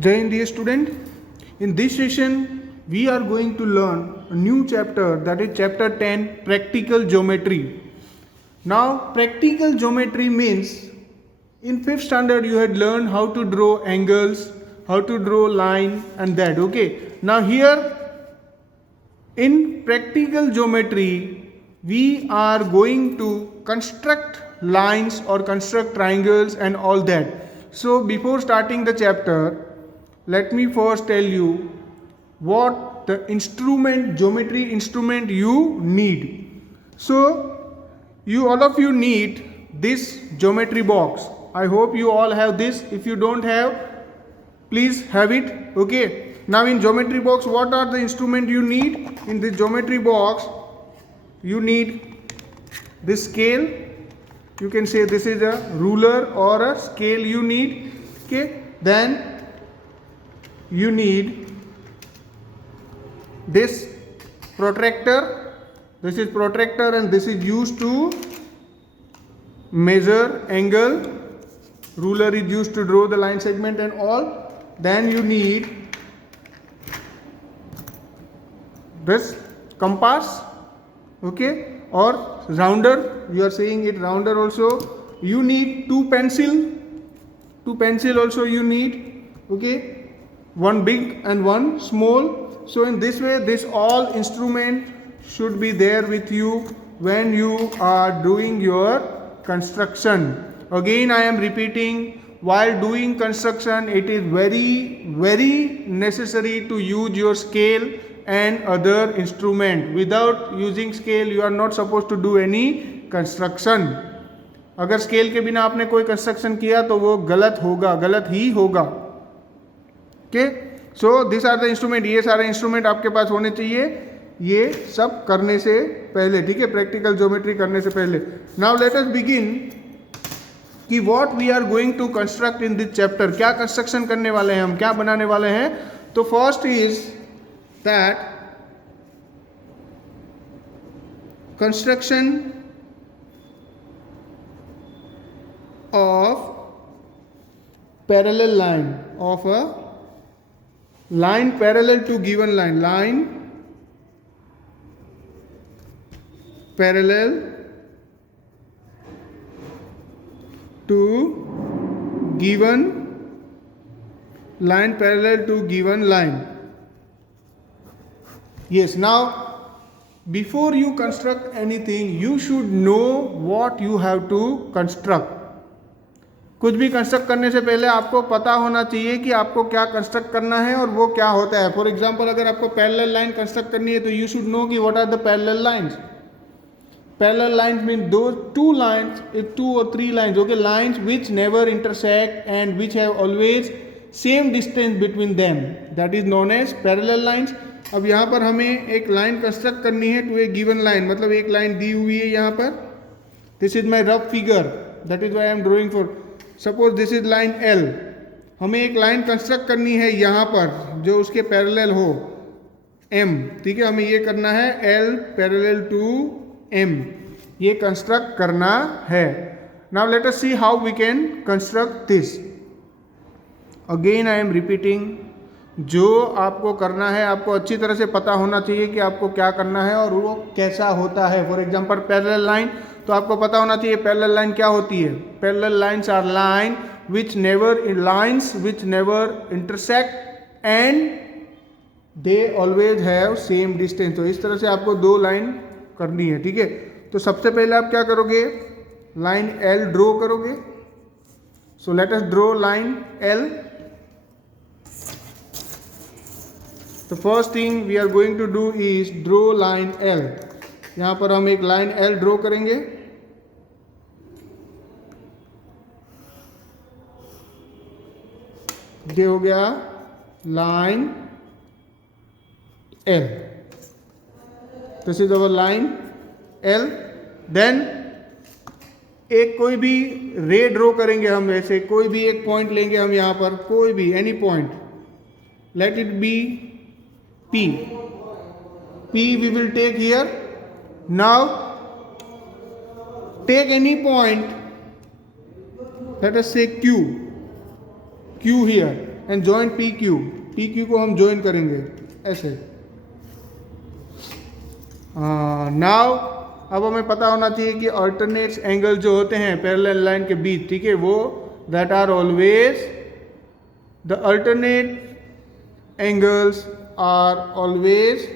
Jai Hind, dear student. In this session, we are going to learn a new chapter, that is chapter 10, practical geometry. Now, practical geometry means in 5th standard you had learned how to draw angles, how to draw line and that. Okay. Now here in practical geometry, we are going to construct lines or construct triangles and all that. So before starting the chapter, let me first tell you what the instrument, geometry instrument you need. So you all of you need this geometry box. I hope you all have this. If you don't have, please have it. Okay. Now in geometry box, what are the instrument you need? In this geometry box, you need this scale. You can say this is a ruler or a scale you need. Okay. Then you need this protractor. This is protractor and this is used to measure angle. Ruler is used to draw the line segment and all. Then you need this compass, okay, or rounder. You are saying it rounder also. You need two pencil also you need, okay, one big and one small. So in this way, this all instrument should be there with you when you are doing your construction. Again, I am repeating, while doing construction, it is very necessary to use your scale and other instrument. Without using scale, you are not supposed to do any construction. अगर scale के बिना आपने कोई construction किया तो वो गलत ही होगा. Okay, so this are the instrument. ये सारे इंस्ट्रूमेंट आपके पास होने चाहिए ये सब करने से पहले. ठीक है, प्रैक्टिकल ज्योमेट्री करने से पहले. नाउ लेट अस बिगिन कि what we are going to construct in this chapter. क्या कंस्ट्रक्शन करने वाले हैं हम, क्या बनाने वाले हैं. तो first is that construction of parallel line, of a line parallel to given line parallel to given line. Yes, now before you construct anything, you should know what you have to construct. कुछ भी construct करने से पहले आपको पता होना चाहिए कि आपको क्या कंस्ट्रक्ट करना है और वो क्या होता है. फॉर एग्जांपल, अगर आपको पैरेलल लाइन कंस्ट्रक्ट करनी है तो यू शुड नो कि what are the parallel lines. Parallel lines mean दो टू लाइंस, टू और three lines, okay, lines which never intersect and which have always same distance between them, that is known as parallel lines. अब यहाँ पर हमें एक line construct करनी है to A given line, मतलब एक लाइन दी हुई है यहाँ पर. This is my rough figure, that is why I am drawing for. Suppose this is line L. हमें एक लाइन कंस्ट्रक्ट करनी है यहाँ पर जो उसके पैरेलल हो M. ठीक है, हमें ये करना है L पैरेलल टू M, ये कंस्ट्रक्ट करना है. Now let us see how we can construct this. Again I am repeating, जो आपको करना है आपको अच्छी तरह से पता होना चाहिए कि आपको क्या करना है और वो कैसा होता है. फॉर एग्जांपल पैरेलल लाइन, तो आपको पता होना चाहिए पैरेलल लाइन क्या होती है. Parallel lines are line which never intersect and they always have same distance. तो इस तरह से आपको दो लाइन करनी है. ठीक है, तो सबसे पहले आप क्या करोगे, लाइन L ड्रॉ करोगे. So let us draw line L. The first thing we are going to do is draw line L. यहाँ पर हम एक लाइन L ड्रॉ करेंगे. ये हो गया line L. This is our line L. Then एक कोई भी रे ड्रॉ करेंगे हम. ऐसे कोई भी एक पॉइंट लेंगे हम यहाँ पर, कोई भी any point. Let it be P we will take here. Now take any point, let us say Q here. And join P Q, P Q को हम ज्वाइन करेंगे ऐसे। नाउ अब हमें पता होना चाहिए कि अल्टरनेट एंगल जो होते हैं पैरेलल लाइन के बीच, ठीक है, वो that are always the alternate angles are always,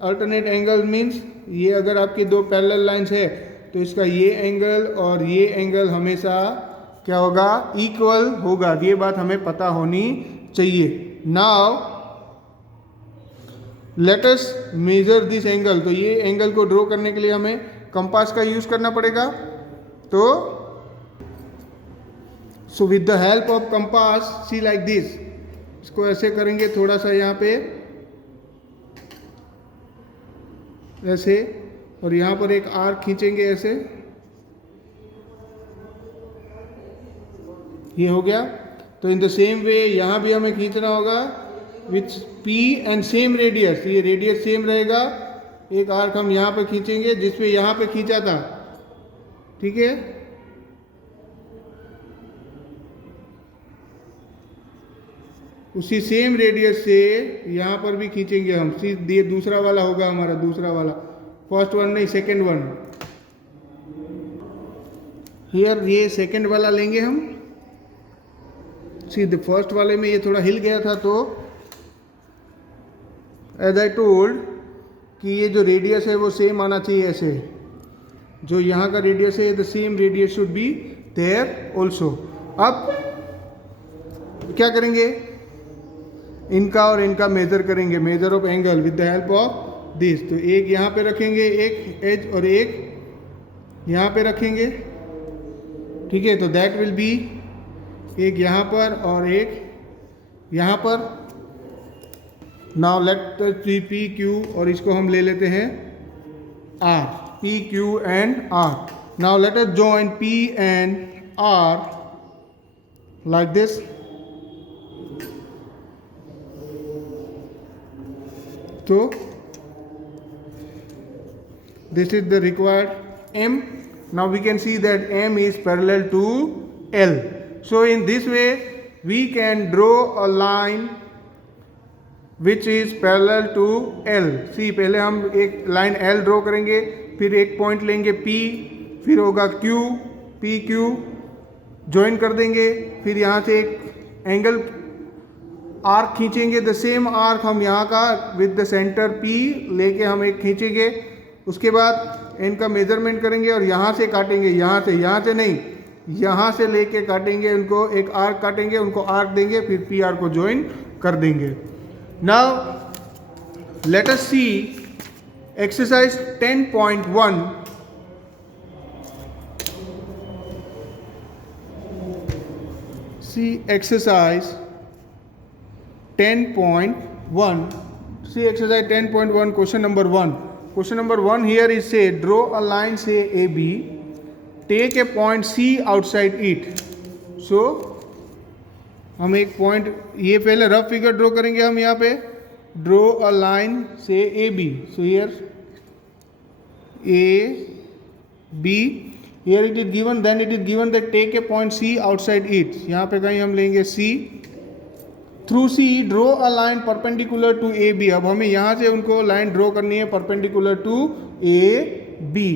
alternate angle means ये अगर आपकी दो पैरेलल लाइंस है तो इसका ये एंगल और ये एंगल हमेशा क्या होगा, इक्वल होगा। ये बात हमें पता होनी चाहिए। Now let us measure this angle. तो ये एंगल को ड्रॉ करने के लिए हमें कंपास का यूज करना पड़ेगा। तो so with the help of compass see like this, इसको ऐसे करेंगे थोड़ा सा यहाँ पे ऐसे, और यहाँ पर एक आर्क खींचेंगे ऐसे, ये हो गया। तो इन द सेम वे यहाँ भी हमें खींचना होगा with P and same radius, ये रेडियस सेम रहेगा। एक आर्क हम यहाँ पे खींचेंगे जिस पे यहाँ पे खींचा था, ठीक है। उसी सेम रेडियस से यहाँ पर भी खींचेंगे हम, ये दूसरा वाला होगा हमारा, दूसरा वाला, फर्स्ट वन नहीं सेकेंड वन। हियर ये सेकेंड वाला लेंगे हम। सी द फर्स्ट वाले में ये थोड़ा हिल गया था, तो एज आई टोल्ड कि ये जो रेडियस है वो सेम आना चाहिए ऐसे, जो यहाँ का रेडियस है the same radius should be there also. अब क्या करेंगे, इनका और इनका मेजर करेंगे, measure of angle with the help of this. तो एक यहाँ पे रखेंगे एक एज और एक यहाँ पे रखेंगे, ठीक है। तो दैट विल बी एक यहाँ पर और एक यहाँ पर। Now let see P Q, और इसको हम ले लेते हैं R, P Q and R. Now let us join P and R like this. So this is the required M. Now we can see that M is parallel to L. So in this way we can draw a line which is parallel to L. See, पहले हम एक line L draw करेंगे, फिर एक point लेंगे P, फिर होगा Q, P Q join कर देंगे, फिर यहाँ से एक एंगल आर्क खींचेंगे, द सेम आर्क हम यहाँ का विद द सेंटर P लेके हम एक खींचेंगे। उसके बाद इनका मेजरमेंट करेंगे और यहाँ से काटेंगे, यहाँ से नहीं, यहाँ से लेके काटेंगे, उनको एक आर्क काटेंगे, उनको आर्क देंगे, फिर पी आर को ज्वाइन कर देंगे। Now let us C exercise 10.1। C exercise 10.1. See exercise 10.1, question number 1. Question number 1 here is say draw a line say AB, take a point C outside it. So हम एक point, ये पहले rough figure draw करेंगे हम यहाँ पे, draw a line से AB. So here AB, here it is given, then it is given that take a point C outside it. यहाँ पे कहीं हम लेंगे C. Through C draw a line perpendicular to A B. अब हमें यहाँ से उनको लाइन ड्रॉ करनी है perpendicular to A B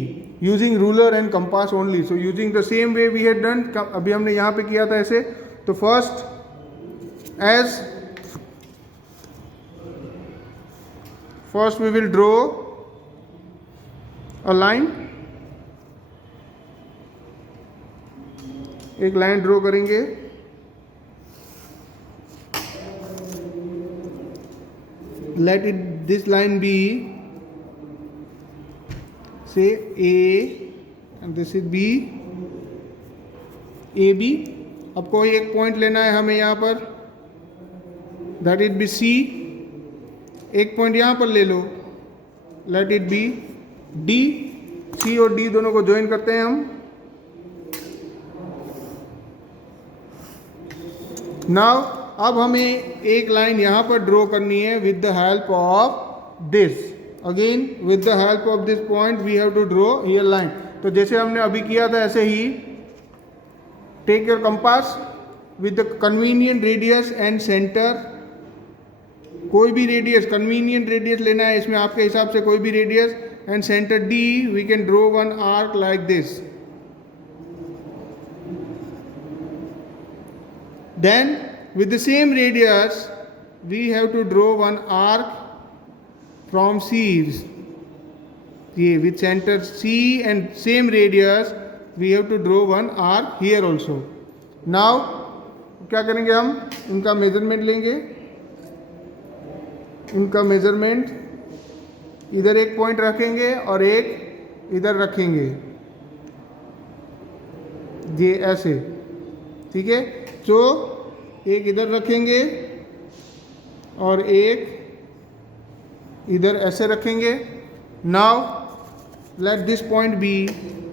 using ruler and compass only. So using the same way we had done, अभी हमने यहाँ पे किया था ऐसे। तो first we will draw a line, एक लाइन ड्रॉ करेंगे, let it this line be say A and this is B, AB। अब कोई एक पॉइंट लेना है हमें यहाँ पर, that it be C, एक पॉइंट यहाँ पर ले लो, let it be D। C और D दोनों को ज्वाइन करते हैं हम। नाउ अब हमें एक लाइन यहाँ पर ड्रॉ करनी है with the help of this. Again with the help of this point we have to draw here line. तो जैसे हमने अभी किया था ऐसे ही take your compass with the convenient radius and centre, कोई भी रेडियस, कन्वीनियंट रेडियस लेना है इसमें आपके हिसाब से, कोई भी radius and centre D, we can draw one arc like this. Then with the same radius we have to draw one arc from C. With center C and same radius we have to draw one arc here also. Now क्या करेंगे, हम इनका measurement लेंगे. इनका measurement इधर एक point रखेंगे और एक इधर रखेंगे, ये ऐसे. ठीक है, तो एक इधर रखेंगे और एक इधर ऐसे रखेंगे. Now let this point be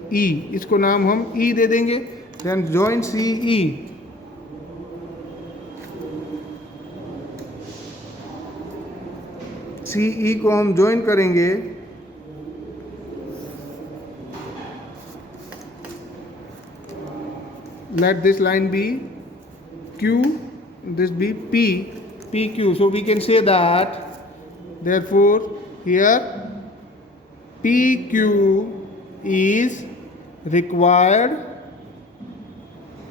E, इसको नाम हम E दे देंगे. Then join CE. CE को हम जॉइन करेंगे. Let this line be Q, this be P, PQ. So we can say that, therefore here PQ is required.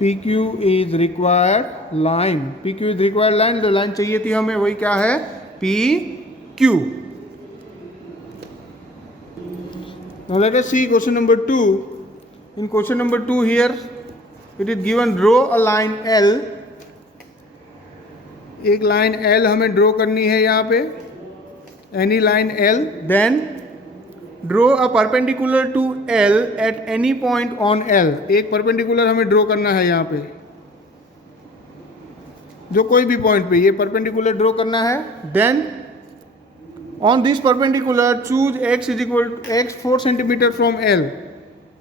PQ is required line. PQ is required line. जो line चाहिए थी हमें वही क्या है, PQ. Now let us see question number 2. In question number 2 here it is given draw a line L. एक line L हमें draw करनी है यहाँ पे, any line L. Then draw a perpendicular to L at any point on L. एक perpendicular हमें draw करना है यहाँ पे, जो कोई भी पॉइंट पे ये परपेंडिकुलर ड्रॉ करना है. Then on this perpendicular choose x is equal to x 4 centimetre from L.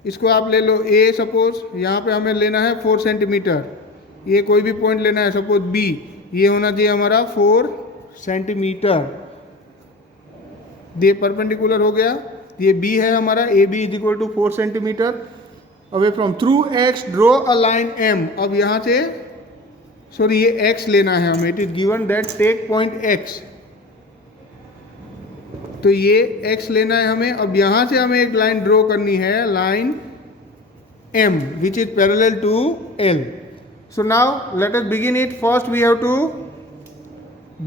इसको आप ले लो A, सपोज यहाँ पे हमें लेना है 4 सेंटीमीटर. ये कोई भी पॉइंट लेना है, सपोज B, ये होना चाहिए हमारा 4 सेंटीमीटर. ये परपेंडिकुलर हो गया, ये B है हमारा, AB is equal to 4 centimetre away from. Through X draw a line M. अब यहाँ से सॉरी ये X लेना है हमें. It is given that take point X. तो ये X लेना है हमें. अब यहाँ से हमें एक लाइन ड्रॉ करनी है, line M, which is parallel to L. So now let us begin it. First we have to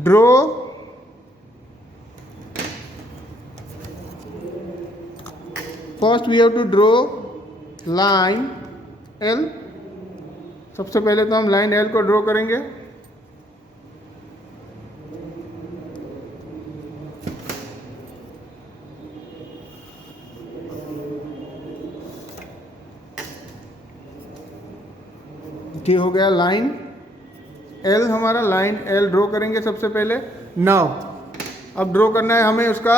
draw line L. सबसे पहले तो हम लाइन L को ड्रॉ करेंगे. ये हो गया लाइन L हमारा. लाइन L ड्रॉ करेंगे सबसे पहले. नाउ अब ड्रॉ करना है हमें उसका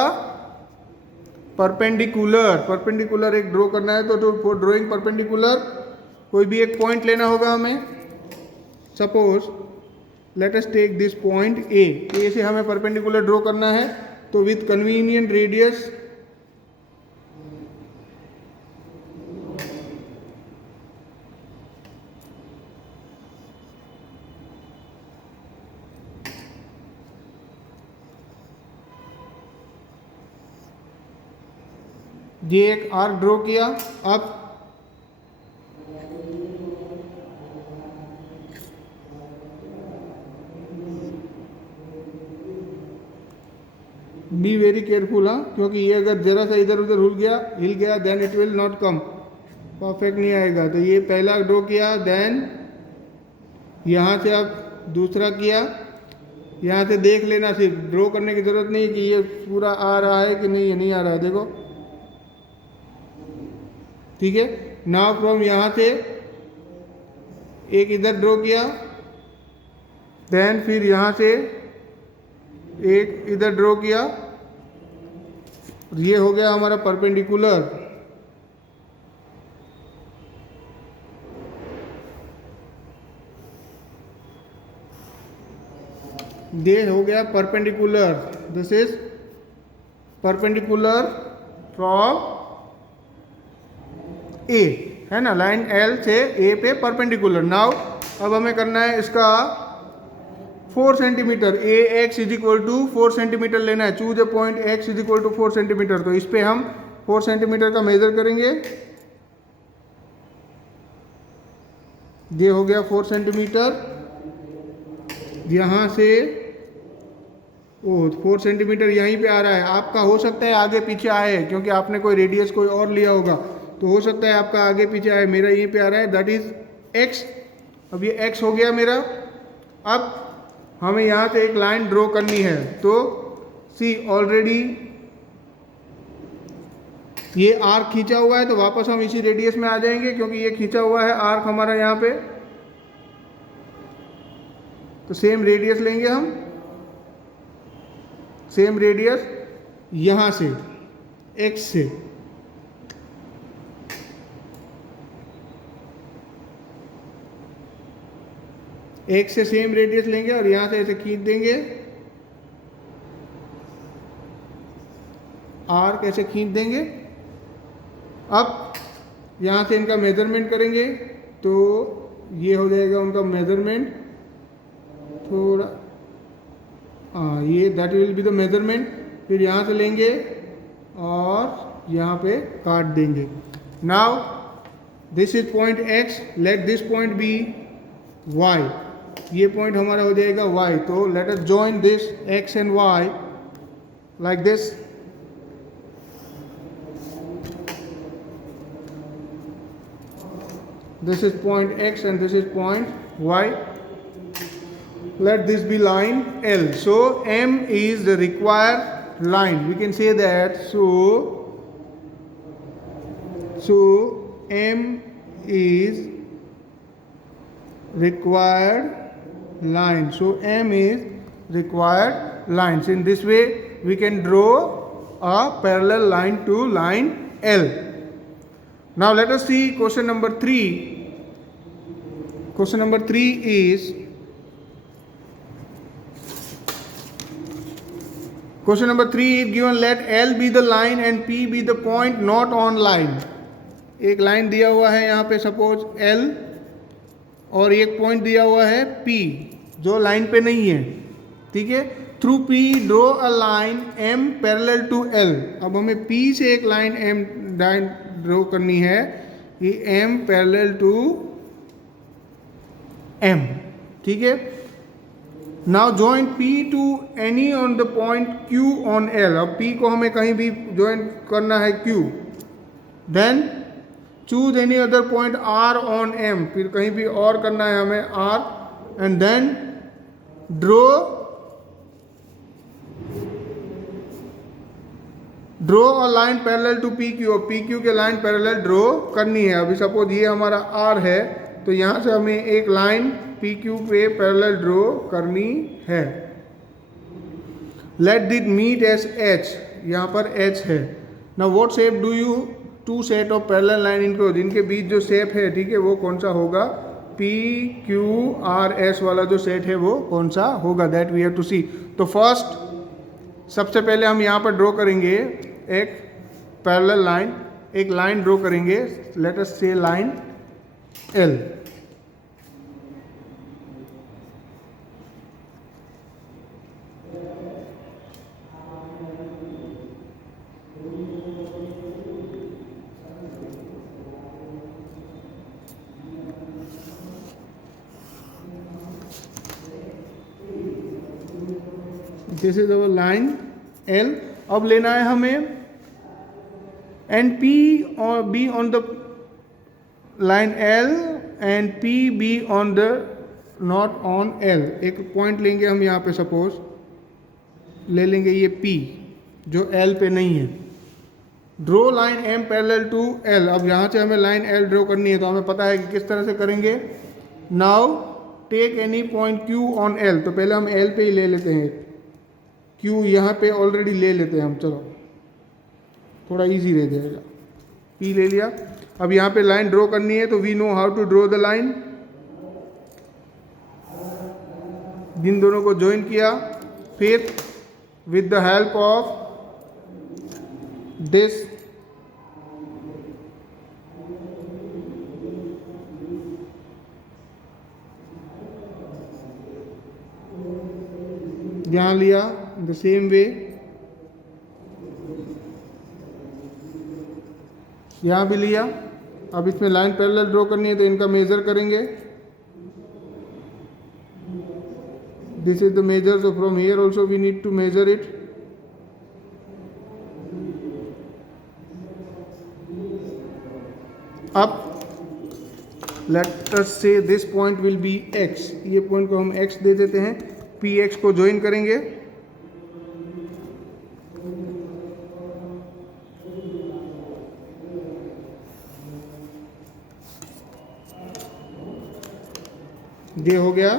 परपेंडिकुलर एक ड्रॉ करना है. तो फॉर ड्रॉइंग परपेंडिकुलर कोई भी एक पॉइंट लेना होगा हमें. Suppose let us take this point A. A से हमें परपेंडिकुलर ड्रॉ करना है. तो विथ कन्वीनियंट रेडियस ये एक आर्क ड्रॉ किया. अब बी वेरी केयरफुल, हाँ, क्योंकि ये अगर जरा सा इधर उधर हिल गया then it will not come, perfect नहीं आएगा. तो ये पहला ड्रॉ किया. देन यहाँ से अब दूसरा किया. यहाँ से देख लेना, सिर्फ ड्रॉ करने की जरूरत नहीं कि ये पूरा आ रहा है कि नहीं. ये नहीं आ रहा है, देखो. ठीक है. नाउ फ्रॉम यहाँ से एक इधर ड्रॉ किया. देन फिर यहाँ से एक इधर ड्रॉ किया. ये हो गया हमारा परपेंडिकुलर. ये हो गया perpendicular. This is perpendicular from A, है ना. लाइन L से A पे परपेंडिकुलर. नाउ अब हमें करना है इसका 4 centimetre, A X is equal to 4 centimetre लेना है। Choose a point X is equal to 4 centimetre. तो इस पे हम 4 सेंटीमीटर का मेजर करेंगे। ये हो गया 4 सेंटीमीटर। यहाँ से 4 सेंटीमीटर यहीं पे आ रहा है। आपका हो सकता है आगे पीछे आए, क्योंकि आपने कोई रेडियस कोई और लिया होगा, तो हो सकता है आपका आगे पीछे आए। मेरा यहीं पे आ रहा है, दैट इज एक्स। अब ये एक्स हो गया मेरा। अब हमें यहाँ से एक लाइन ड्रॉ करनी है। तो सी ऑलरेडी ये आर्क खींचा हुआ है, तो वापस हम इसी रेडियस में आ जाएंगे, क्योंकि ये खींचा हुआ है आर्क हमारा यहाँ पे। तो सेम रेडियस लेंगे हम, सेम रेडियस यहाँ से एक्स से। एक से सेम रेडियस लेंगे और यहाँ से ऐसे खींच देंगे, आर्क ऐसे खींच देंगे। अब यहाँ से इनका मेजरमेंट करेंगे, तो ये हो जाएगा उनका मेजरमेंट थोड़ा, ये that will be the measurement. फिर यहाँ से लेंगे और यहाँ पे काट देंगे। Now this is point X, let this point be Y. ये पॉइंट हमारा हो जाएगा y। तो let us join this x and y like this. This is point x and this is point y. Let this be line L. So M is the required line. We can say that. So M is required line. So M is required lines. In this way we can draw a parallel line to line L. Now let us see question number 3. Question number 3 is, question number 3 is given, let L be the line and P be the point not on line. एक line दिया हुआ है यहाँ पे suppose L, और एक point दिया हुआ है P जो लाइन पे नहीं है, ठीक है। Through P draw a line M parallel to L। अब हमें P से एक लाइन M ड्रॉ करनी है, ये M पैरेलल टू M, ठीक है। Now join P to any on the point Q on L। अब P को हमें कहीं भी ज्वाइन करना है Q। Then choose any other point R on M, फिर कहीं भी और करना है हमें R, and then draw a line parallel to PQ। और PQ के लाइन पैरेलल ड्रॉ करनी है। अभी सपोज ये हमारा R है, तो यहाँ से हमें एक लाइन PQ पे पैरेलल ड्रॉ करनी है। Let it meet as H, यहाँ पर H है। Now what shape do you to set of parallel line इनको, जिनके बीच जो शेप है, ठीक है, वो कौन सा होगा? PQRS वाला जो सेट है वो कौन सा होगा, दैट वी हैव टू सी। तो फर्स्ट सबसे पहले हम यहाँ पर ड्रॉ करेंगे एक पैरेलल लाइन, एक लाइन ड्रॉ करेंगे। लेट अस से line L। This is our line L। अब लेना है हमें एंड P और B on the line L and P B on the not on L। एक पॉइंट लेंगे हम यहाँ पे, सपोज ले लेंगे ये P जो L पे नहीं है। Draw line M parallel to L। अब यहाँ से हमें लाइन L ड्रॉ करनी है, तो हमें पता है कि किस तरह से करेंगे। Now take any point Q on L। तो पहले हम L पे ही ले लेते हैं, Q यहाँ पे ऑलरेडी ले लेते हैं हम, चलो थोड़ा इजी रह जाएगा। P ले लिया। अब यहाँ पे लाइन ड्रॉ करनी है, तो we know how to draw the line. इन दोनों को ज्वाइन किया, फिर with the help of this यहाँ लिया द सेम वे, यहाँ भी लिया। अब इसमें लाइन पैरेलल ड्रॉ करनी है तो इनका मेजर करेंगे। This is the measure, so from here also we need to measure it. अब let us say this point will be x, ये पॉइंट को हम x दे देते हैं, px को ज्वाइन करेंगे। ये हो गया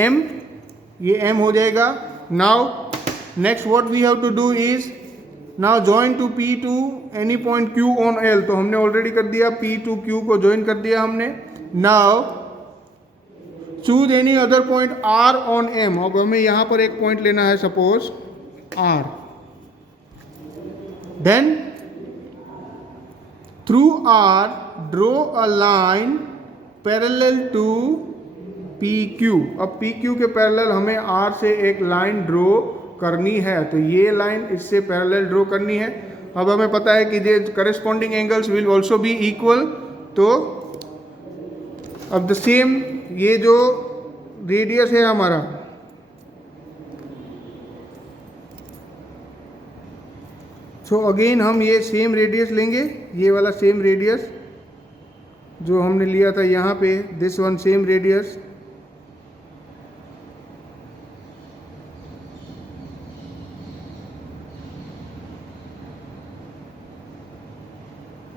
m, ये m हो जाएगा। Now next what we have to do is now join to P to any point Q on L, तो हमने ऑलरेडी कर दिया, P टू Q को ज्वाइन कर दिया हमने। Now choose any other point R on M, अब हमें यहां पर एक पॉइंट लेना है, suppose R। Then through R draw a line parallel to PQ। अब PQ के पैरेलल हमें R से एक लाइन ड्रॉ करनी है, तो ये लाइन इससे पैरेलल ड्रॉ करनी है। अब हमें पता है कि ये corresponding angles will also be equal, तो अब द सेम, ये जो रेडियस है हमारा, सो अगेन हम ये सेम रेडियस लेंगे, ये वाला सेम रेडियस जो हमने लिया था यहाँ पे, दिस वन सेम रेडियस।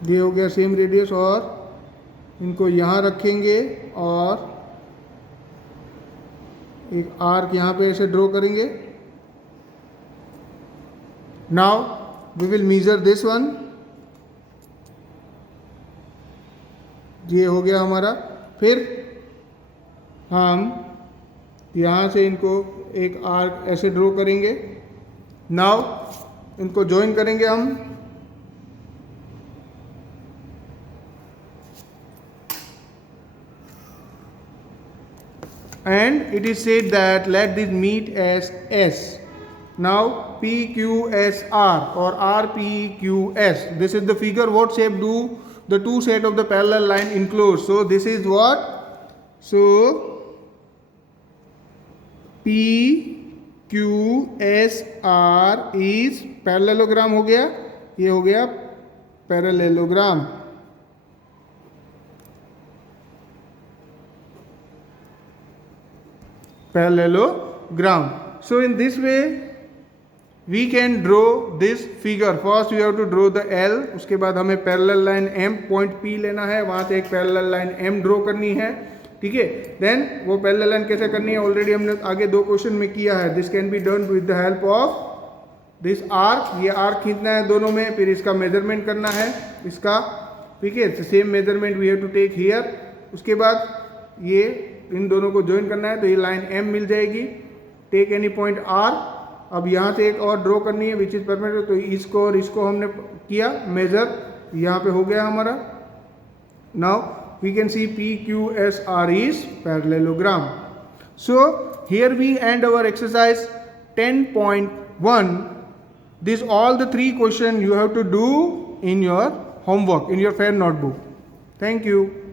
ये हो गया सेम रेडियस, और इनको यहाँ रखेंगे और एक आर्क यहाँ पे ऐसे ड्रॉ करेंगे। Now we will measure this one, ये हो गया हमारा। फिर हम यहाँ से इनको एक आर्क ऐसे ड्रॉ करेंगे। नाउ इनको ज्वाइन करेंगे हम, and it is said that let this meet as S. Now PQSR or RPQS, this is the figure. What shape do the two set of the parallel line enclose? So this is what? So PQSR is parallelogram हो गया, ये हो गया parallelogram। Parallelogram. So in this way we can draw this figure. First we have to draw the L, उसके बाद हमें parallel line M, point P लेना है, वहां से एक पैरेलल लाइन M ड्रॉ करनी है, ठीक है। देन वो पैरेलल लाइन कैसे करनी है ऑलरेडी हमने आगे दो क्वेश्चन में किया है। This can be done with the help of this arc, ये आर्क खींचना है दोनों में, फिर इसका मेजरमेंट करना है इसका, ठीक है। Same measurement we have to take here. उसके बाद ये इन दोनों को ज्वाइन करना है, तो ये लाइन M मिल जाएगी। टेक एनी पॉइंट R, अब यहाँ से एक और ड्रॉ करनी है विच इज परपेंडिकुलर, तो इसको और इसको हमने किया मेजर, यहाँ पे हो गया हमारा। Now we can see PQSR is parallelogram. So here we end our exercise 10.1. This all the 3 question you have to do in your homework, in your fair notebook. Thank you.